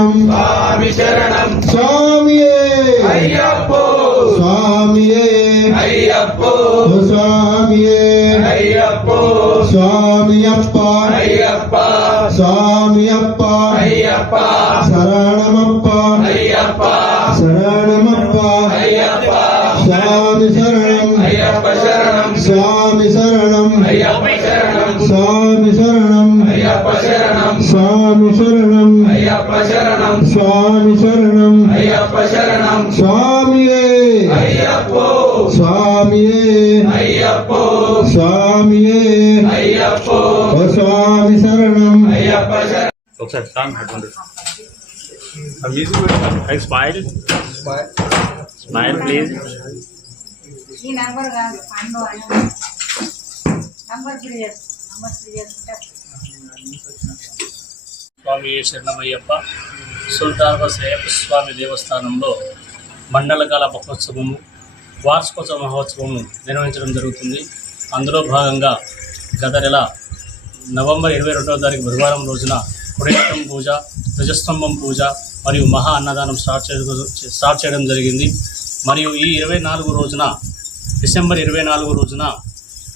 శరణం స్వామి శరణం స్వామియే అయ్యప్పో స్వామియే అయ్యప్పో స్వామియే అయ్యప్పో స్వామియప్ప అయ్యప్ప స్వామియప్ప అయ్యప్ప శరణమప్ప అయ్యప్ప శరణమప్ప అయ్యప్ప స్వామి శరణం అయ్యప్ప శరణం స్వామి శరణం అయ్యప్ప శరణం స్వామి శరణం అయ్యప్ప శరణం స్వామి శరణం అయ్యప్ప శరణం స్వామి శరణం అయ్యప్ప శరణం స్వామియే అయ్యప్పో స్వామియే అయ్యప్పో స్వామియే అయ్యప్పో స్వామి శరణం అయ్యప్ప శరణం. ఒకసారి సాంగ్ పెట్టుకోండి. Smile smile please. ఈ నంబర్ కాదు నంబర్ క్లియర్ స్వామి శరణమయ్యప్ప. సుల్తాన్ శ్రేయప్ప స్వామి దేవస్థానంలో మండలకాల మహోత్సవము, వార్షికోత్సవ మహోత్సవము నిర్వహించడం జరుగుతుంది. అందులో భాగంగా గత నెల నవంబర్ 22వ తారీఖు బుధవారం రోజున కుడియటం పూజ, ధ్వజస్తంభం పూజ మరియు మహా అన్నదానం స్టార్ట్ చేయడం జరిగింది. మరియు ఈ 24 రోజున డిసెంబర్ 24 రోజున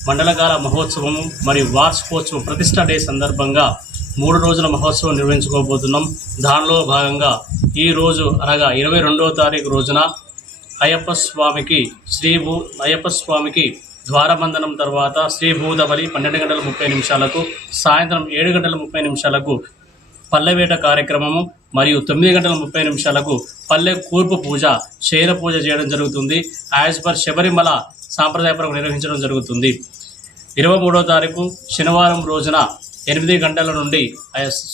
మండలకాల మహోత్సవము మరియు వార్షికోత్సవం ప్రతిష్ఠా డే సందర్భంగా 3 రోజుల మహోత్సవం నిర్వహించుకోబోతున్నాం. దానిలో భాగంగా ఈ రోజు అనగా 22వ తారీఖు రోజున అయ్యప్ప స్వామికి ద్వారబంధనం తర్వాత శ్రీభూతబలి 12:30 సాయంత్రం 7:30 పల్లెవేట కార్యక్రమము మరియు 9:30 పల్లె కూర్పు పూజ, శైల పూజ చేయడం జరుగుతుంది. యాజ్ పర్ శబరిమల సాంప్రదాయపరం నిర్వహించడం జరుగుతుంది. 23వ తారీఖు శనివారం రోజున 8 గంటల నుండి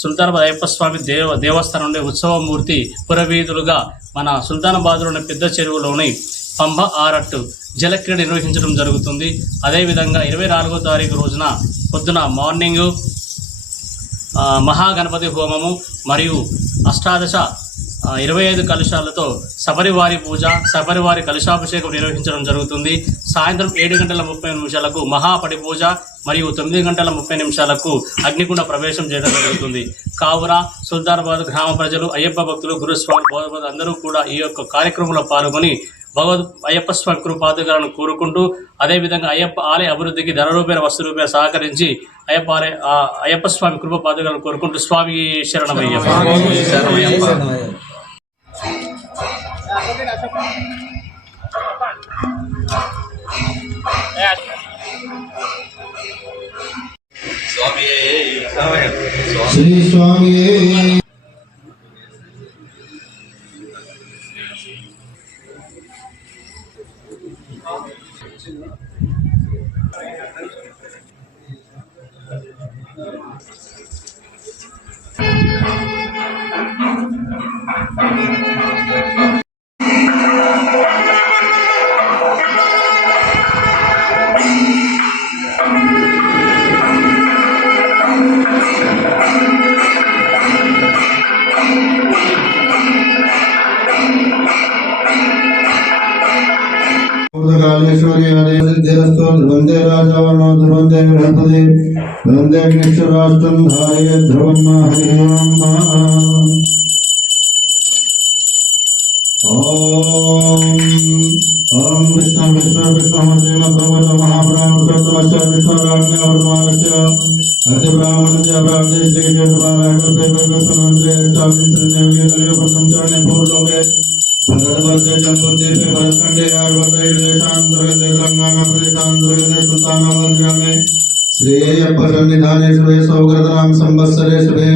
సుల్తానాబాద్ అయ్యప్ప స్వామి దేవస్థానం నుండి ఉత్సవమూర్తి పురవీధులుగా మన సుల్తానాబాద్లోని పెద్ద చెరువులోని పంబ ఆరట్టు జలక్రీడ నిర్వహించడం జరుగుతుంది. అదేవిధంగా 24వ తారీఖు రోజున పొద్దున మార్నింగు మహాగణపతి హోమము మరియు 25 కలశాలతో సపరివారి పూజ, సపరివారి కలశాభిషేకం నిర్వహించడం జరుగుతుంది. సాయంత్రం 7:30 మహాపడి పూజ మరియు 9:30 అగ్నికుండ ప్రవేశం చేయడం జరుగుతుంది. కావున సుల్తానాబాద్ గ్రామ ప్రజలు, అయ్యప్ప భక్తులు, గురుస్వామి, బోధపతి అందరూ కూడా ఈ యొక్క కార్యక్రమంలో పాల్గొని అయ్యప్ప స్వామి కృపాదులను కోరుకుంటూ, అదేవిధంగా అయ్యప్ప ఆలయ అభివృద్ధికి ధన రూపాయల వస్తు రూపాయల సహకరించి అయ్యప్ప స్వామి కృపాదులను కోరుకుంటూ స్వామి శరణమయ్యప్ప. శ్రీ స్వామియే वंदे राजावनो वंदे बृहस्पति वंदे निक्षराष्ट्रं धारये ध्रुवं हरि ओम विष्णु विष्णु विष्णु श्रीमद्भगवत महापुराण सप्तमस्य विष्णुराज्ञ वर्तमानस्य अद्य ब्राह्मणस्य प्राप्ते श्री कृष्णपारायणोपे शास्त्रे प्रसंचरणे पूर्वलोके भगवते जम्बुद्वीपे भरतखंडे आर्वतैर्देशान्तर्गते तेलंगानाप्रदेशान्तर्गते सुल्तानाबाद ग्रामे श्री अय्यप्प सन्निधाने शुभे सौगतराम संवत्सरे शुभे